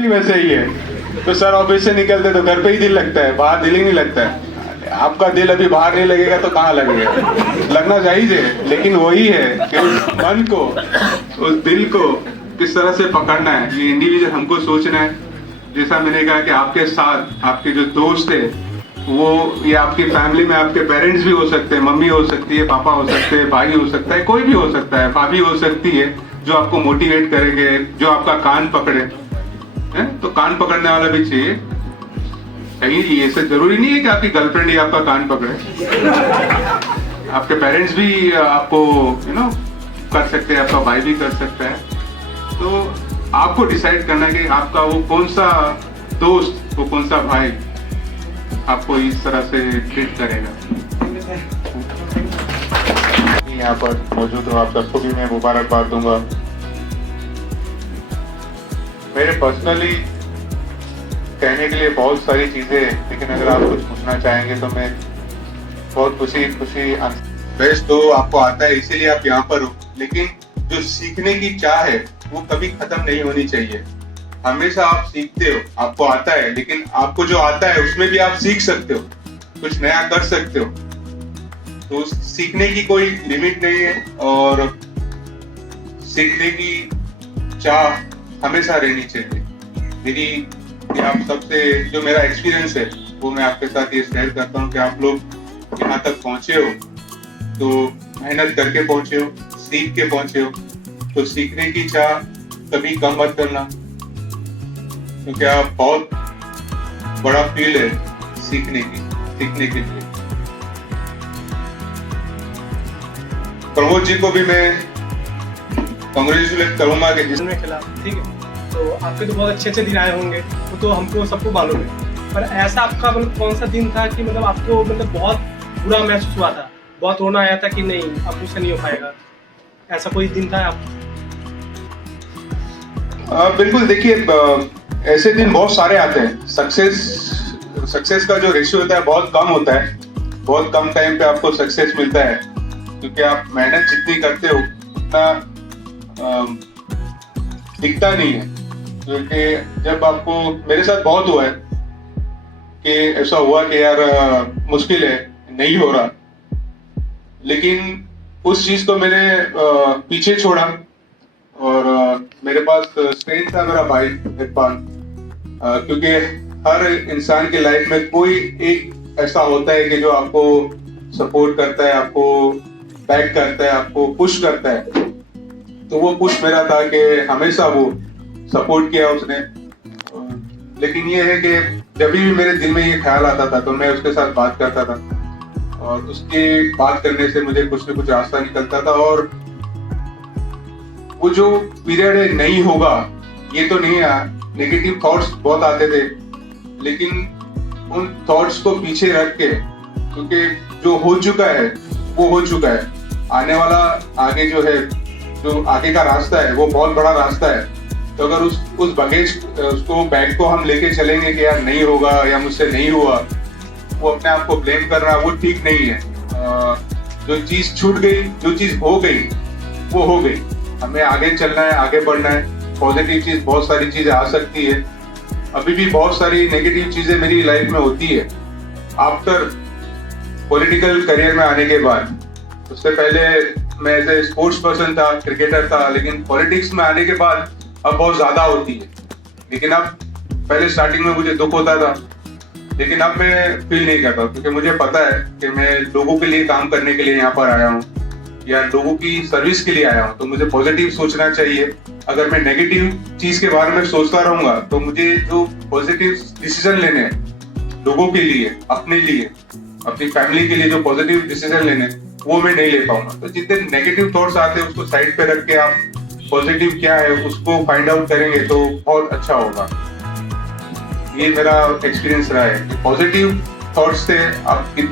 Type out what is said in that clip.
भी वैसे ही है। तो सर ऑफिस से निकलते तो घर पे ही दिल लगता है, बाहर दिल ही नहीं लगता है। आपका दिल अभी बाहर नहीं लगेगा तो कहाँ लगेगा? लगना चाहिए, लेकिन वही है कि उस मन को, उस दिल को किस तरह से पकड़ना है, ये इंडिविजुअल हमको सोचना है। जैसा मैंने कहा कि आपके साथ आपके जो दोस्त है वो, ये आपकी फैमिली में आपके पेरेंट्स भी हो सकते हैं, मम्मी हो सकती है, पापा हो सकते हैं, भाई हो सकता है, कोई भी हो सकता है, भाभी हो सकती है, जो आपको मोटिवेट करेंगे, जो आपका कान पकड़े है। तो कान पकड़ने वाला भी चाहिए। कहीं ऐसे जरूरी नहीं है कि आपकी गर्लफ्रेंड ही आपका कान पकड़े, आपके पेरेंट्स भी आपको कर सकते हैं, आपका भाई भी कर सकता है। तो आपको डिसाइड करना है कि आपका वो कौन सा दोस्त, वो कौन सा भाई आपको इस तरह से ट्रीट करेगा। यहाँ पर मौजूद हो आप सबको भी मैं मुबारकबाद दूंगा। मेरे पर्सनली कहने के लिए बहुत सारी चीजें हैं, लेकिन अगर आप कुछ पूछना चाहेंगे तो मैं बहुत खुशी बेस्ट तो आपको आता है इसीलिए आप यहाँ पर हो। लेकिन जो सीखने की चाह है वो कभी खत्म नहीं होनी चाहिए। हमेशा आप सीखते हो, आपको आता है, लेकिन आपको जो आता है उसमें भी आप सीख सकते हो, कुछ नया कर सकते हो। तो सीखने की कोई लिमिट नहीं है और सीखने की चाह हमेशा रहनी चाहिए। मेरी आप सबसे जो मेरा एक्सपीरियंस है वो मैं आपके साथ ये शेयर करता हूँ कि आप लोग यहाँ तक पहुंचे हो तो मेहनत करके पहुंचे हो, सीख के पहुंचे हो। तो सीखने की चाह कभी कम मत करना, क्योंकि आप बहुत बड़ा फील्ड है सीखने के लिए। प्रमोद जी को भी मैं कांग्रेचुलेट करूंगा कि जिसने खिला, ठीक है। तो आपके तो बहुत अच्छे दिन आए होंगे, वो तो हमको सबको मालूम है। पर ऐसा आपका मतलब कौन सा दिन था कि मतलब आपको मतलब बहुत बुरा महसूस हुआ था, बहुत रोना आया था कि नहीं अब मुझसे नहीं हो पाएगा, ऐसा कोई दिन था आपको? बिल्कुल, देखिए ऐसे दिन बहुत सारे आते हैं। सक्सेस का जो रेशियो होता है बहुत कम होता है, बहुत कम टाइम पे आपको सक्सेस मिलता है, क्योंकि आप मेहनत जितनी करते हो उतना दिखता नहीं है। क्योंकि जब आपको, मेरे साथ बहुत हुआ है कि ऐसा हुआ कि यार मुश्किल है, नहीं हो रहा, लेकिन उस चीज को मैंने पीछे छोड़ा और मेरे पास स्ट्रेंथ था मेरा भाई इरफान। क्योंकि हर इंसान की लाइफ में कोई एक ऐसा होता है कि जो आपको सपोर्ट करता है, आपको बैक करता है, आपको पुश करता है। तो वो पुश मेरा था कि हमेशा वो सपोर्ट किया उसने। लेकिन ये है कि जब भी मेरे दिल में ये ख्याल आता था तो मैं उसके साथ बात करता था और उसकी बात करने से मुझे कुछ न कुछ रास्ता निकलता था। और वो जो पीरियड है नहीं होगा ये तो नहीं आया, नेगेटिव थॉट्स बहुत आते थे, लेकिन उन थॉट्स को पीछे रख के, क्योंकि जो हो चुका है वो हो चुका है, आने वाला आगे जो है, जो आगे का रास्ता है वो बहुत बड़ा रास्ता है। तो अगर उस बगेज उसको बैग को हम लेके चलेंगे कि यार नहीं होगा या मुझसे नहीं हुआ, वो अपने आप को ब्लेम कर रहा है, वो ठीक नहीं है। जो चीज छूट गई, जो चीज हो गई वो हो गई, हमें आगे चलना है, आगे बढ़ना है। पॉजिटिव चीज, बहुत सारी चीजें आ सकती है। अभी भी बहुत सारी नेगेटिव चीजें मेरी लाइफ में होती है आफ्टर पॉलिटिकल करियर में आने के बाद। उससे पहले मैं एज ए स्पोर्ट्स पर्सन था, क्रिकेटर था, लेकिन पॉलिटिक्स में आने के बाद अब बहुत ज्यादा होती है। लेकिन अब, पहले स्टार्टिंग में मुझे दुख होता था, लेकिन अब मैं फील नहीं करता, क्योंकि मुझे पता है कि मैं लोगों के लिए काम करने के लिए यहाँ पर आया हूँ या लोगों की सर्विस के लिए आया हूँ। तो मुझे पॉजिटिव सोचना चाहिए। अगर मैं नेगेटिव चीज के बारे में सोचता रहूंगा तो मुझे जो पॉजिटिव डिसीजन लेने हैं लोगों के लिए, अपने लिए, अपनी फैमिली के लिए, जो पॉजिटिव डिसीजन लेने वो मैं नहीं ले पाऊंगा। तो जितने नेगेटिव थॉट्स आते हैं उसको साइड पे रख के आप पॉजिटिव क्या है उसको फाइंड आउट करेंगे तो बहुत अच्छा होगा। ये मेरा एक्सपीरियंस रहा है कि पॉजिटिव थॉट्स से आप